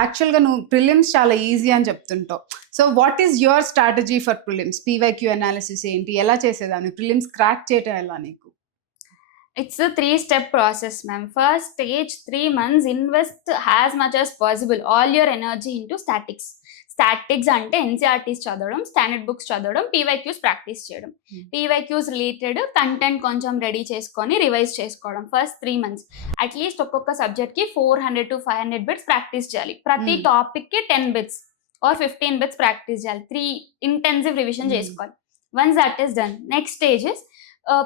యాక్చువల్‌గా నువ్వు ప్రిలిమ్స్ చాలా ఈజీ అని చెప్తుంటావు. So, what is your strategy for prelims? PYQ analysis ఏంటి? ఎలా చేసేదానివి? ప్రిలిమ్స్ క్రాక్ చేయటం ఎలా నీకు? It's a 3-step process, ma'am. First stage, 3 months, invest as much as possible all your energy into statics. Statics అంటే NCERTs చదవడం, standard books చదవడం, PYQs practice చేయడం. PYQs related content కొంచెం రెడీ చేసుకొని రివైజ్ చేసుకోవడం. ఫస్ట్ 3 months అట్లీస్ట్ ఒక్కొక్క సబ్జెక్ట్కి 400 to 500 bits practice చేయాలి. ప్రతి టాపిక్కి 10 బిట్స్ ఆర్ 15 బిట్స్ ప్రాక్టీస్ చేయాలి. 3 ఇంటెన్సివ్ రివిజన్ చేసుకోవాలి. Once that is done, next stage is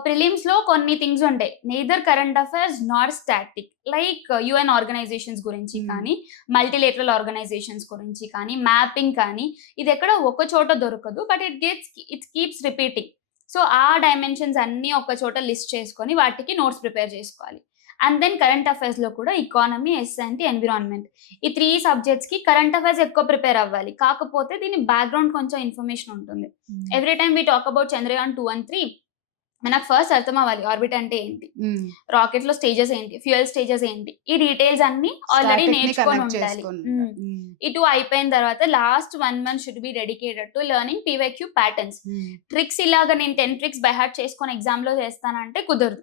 prelims లో కొన్ని థింగ్స్ ఉంటాయి, neither current affairs not static, like UN organisations గురించి కానీ, మల్టీలేటరల్ ఆర్గనైజేషన్స్ గురించి కానీ, మ్యాపింగ్ కానీ, ఇది ఎక్కడ ఒక చోట దొరకదు, but it keeps repeating. So ఆ డైమెన్షన్స్ అన్ని ఒక చోట లిస్ట్ చేసుకొని వాటికి నోట్స్ ప్రిపేర్ చేసుకోవాలి. అండ్ దెన్ కరెంట్ అఫైర్స్ లో కూడా ఎకానమీ, ఎస్ఎన్టీ, ఎన్విరాన్మెంట్, ఈ 3 సబ్జెక్ట్స్ కి కరెంట్ అఫైర్స్ ఎక్కువ ప్రిపేర్ అవ్వాలి. కాకపోతే దీని బ్యాక్గ్రౌండ్ కొంచెం ఇన్ఫర్మేషన్ ఉంటుంది. Every time we talk about Chandrayaan 2 and 3, మనకు ఫస్ట్ అర్థం అవ్వాలి ఆర్బిట్ అంటే ఏంటి, రాకెట్ లో స్టేజెస్ ఏంటి, ఫ్యూయల్ స్టేజెస్ ఏంటి, ఈ డీటెయిల్స్ అన్ని ఆల్రెడీ నేర్చుకొని ఉండాలి. ఇటు అయిపోయిన తర్వాత last 1 month should be dedicated to learning PYQ patterns. Tricks ఇలాగా నేను 10 ట్రిక్స్ బై హార్ట్ చేసుకొని ఎగ్జామ్ లో చేస్తానంటే కుదరదు.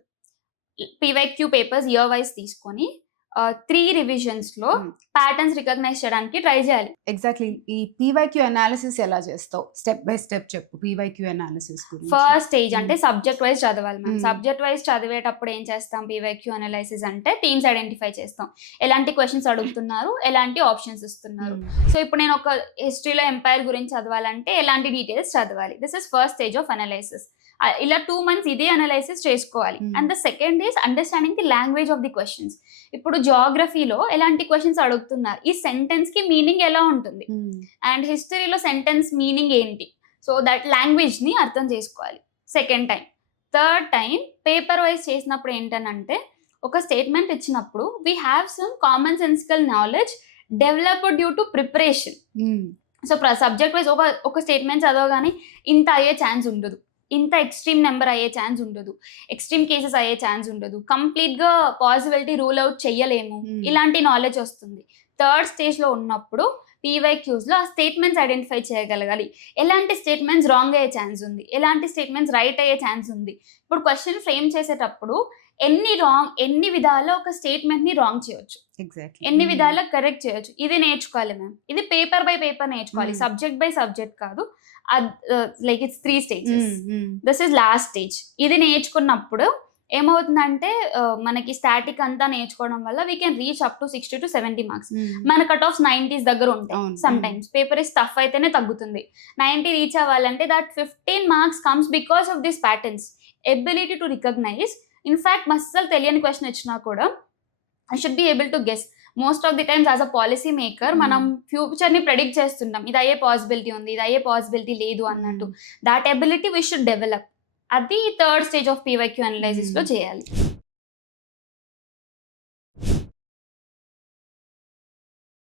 పీవైక్యూ పేపర్స్ ఇయర్ వైజ్ తీసుకొని 3 రివిజన్స్ లో ప్యాటర్న్స్ రికగ్నైజ్ చేయడానికి ట్రై చేయాలి. ఎగ్జాక్ట్లీ. ఈ పీవైక్యూ అనాలిసిస్ ఎలా చేస్తావు? స్టెప్ బై స్టెప్ చెప్పు పీవైక్యూ అనాలిసిస్ గురించి. ఫస్ట్ స్టేజ్ అంటే సబ్జెక్ట్ వైజ్ చదవాలి. మనం సబ్జెక్ట్ వైజ్ చదివేటప్పుడు ఏం చేస్తాం, పీవైక్యూ అనాలిసిస్ అంటే థీమ్స్ ఐడెంటిఫై చేస్తాం, ఎలాంటి క్వశ్చన్స్ అడుగుతున్నారు, ఎలాంటి ఆప్షన్స్ ఇస్తున్నారు. సో ఇప్పుడు నేను ఒక హిస్టరీలో ఎంపైర్ గురించి చదవాలంటే ఎలాంటి డీటెయిల్స్ చదవాలి. This is first stage of analysis. ఇలా 2 months ఇదే అనాలిసిస్ చేసుకోవాలి. And the second is understanding the language of the questions. ఇప్పుడు జాగ్రఫీలో ఎలాంటి క్వశ్చన్స్ అడుగుతున్నారు, ఈ సెంటెన్స్ కి మీనింగ్ ఎలా ఉంటుంది, అండ్ హిస్టరీలో సెంటెన్స్ మీనింగ్ ఏంటి, సో దట్ లాంగ్వేజ్ ని అర్థం చేసుకోవాలి. Second time. Third time paper wise చేసినప్పుడు ఏంటనంటే, ఒక స్టేట్మెంట్ ఇచ్చినప్పుడు we have some common sensical knowledge developed due to preparation. So subject wise ఒక స్టేట్మెంట్ చదవగానే ఇంత అయ్యే ఛాన్స్ ఉండదు, ఇంత ఎక్స్ట్రీమ్ నెంబర్ అయ్యే ఛాన్స్ ఉండదు, ఎక్స్ట్రీమ్ కేసెస్ అయ్యే ఛాన్స్ ఉండదు, కంప్లీట్ గా పాసిబిలిటీ రూల్ అవుట్ చెయ్యలేము, ఇలాంటి నాలెడ్జ్ వస్తుంది. థర్డ్ స్టేజ్ లో ఉన్నప్పుడు పీవైక్యూస్ లో ఆ స్టేట్మెంట్స్ ఐడెంటిఫై చేయగలగాలి. ఎలాంటి స్టేట్మెంట్స్ రాంగ్ అయ్యే ఛాన్స్ ఉంది, ఎలాంటి స్టేట్మెంట్స్ రైట్ అయ్యే ఛాన్స్ ఉంది. ఇప్పుడు క్వశ్చన్ ఫ్రేమ్ చేసేటప్పుడు ఎన్ని విధాల ఒక స్టేట్మెంట్ ని రాంగ్ చేయొచ్చు, ఎన్ని విధాల కరెక్ట్ చేయొచ్చు, ఇది నేర్చుకోవాలి మ్యామ్. ఇది పేపర్ బై పేపర్ నేర్చుకోవాలి, సబ్జెక్ట్ బై సబ్జెక్ట్ కాదు. Like it's 3 stages. This is last stage. ఇది నేర్చుకున్నప్పుడు ఏమవుతుందంటే మనకి స్టాటిక్ అంతా నేర్చుకోవడం వల్ల we can reach up to 60 to 70 marks. మన కట్ ఆఫ్ 90s దగ్గర ఉంటాయి. Sometimes paper is tough అయితేనే తగ్గుతుంది. 90 రీచ్ అవ్వాలంటే that 15 marks comes because of this patterns, ability to recognise. In fact అస్సలు తెలియని క్వశ్చన్ ఇచ్చినా కూడా I should be able to guess. Most of the times as a policy maker మనం future ని predict చేస్తుంటాం, ఇది అయ్యే పాసిబిలిటీ ఉంది, ఇది అయ్యే పాసిబిలిటీ లేదు అన్నట్టు. That ability we should develop. అది third stage of PYQ analysis లో చేయాలి.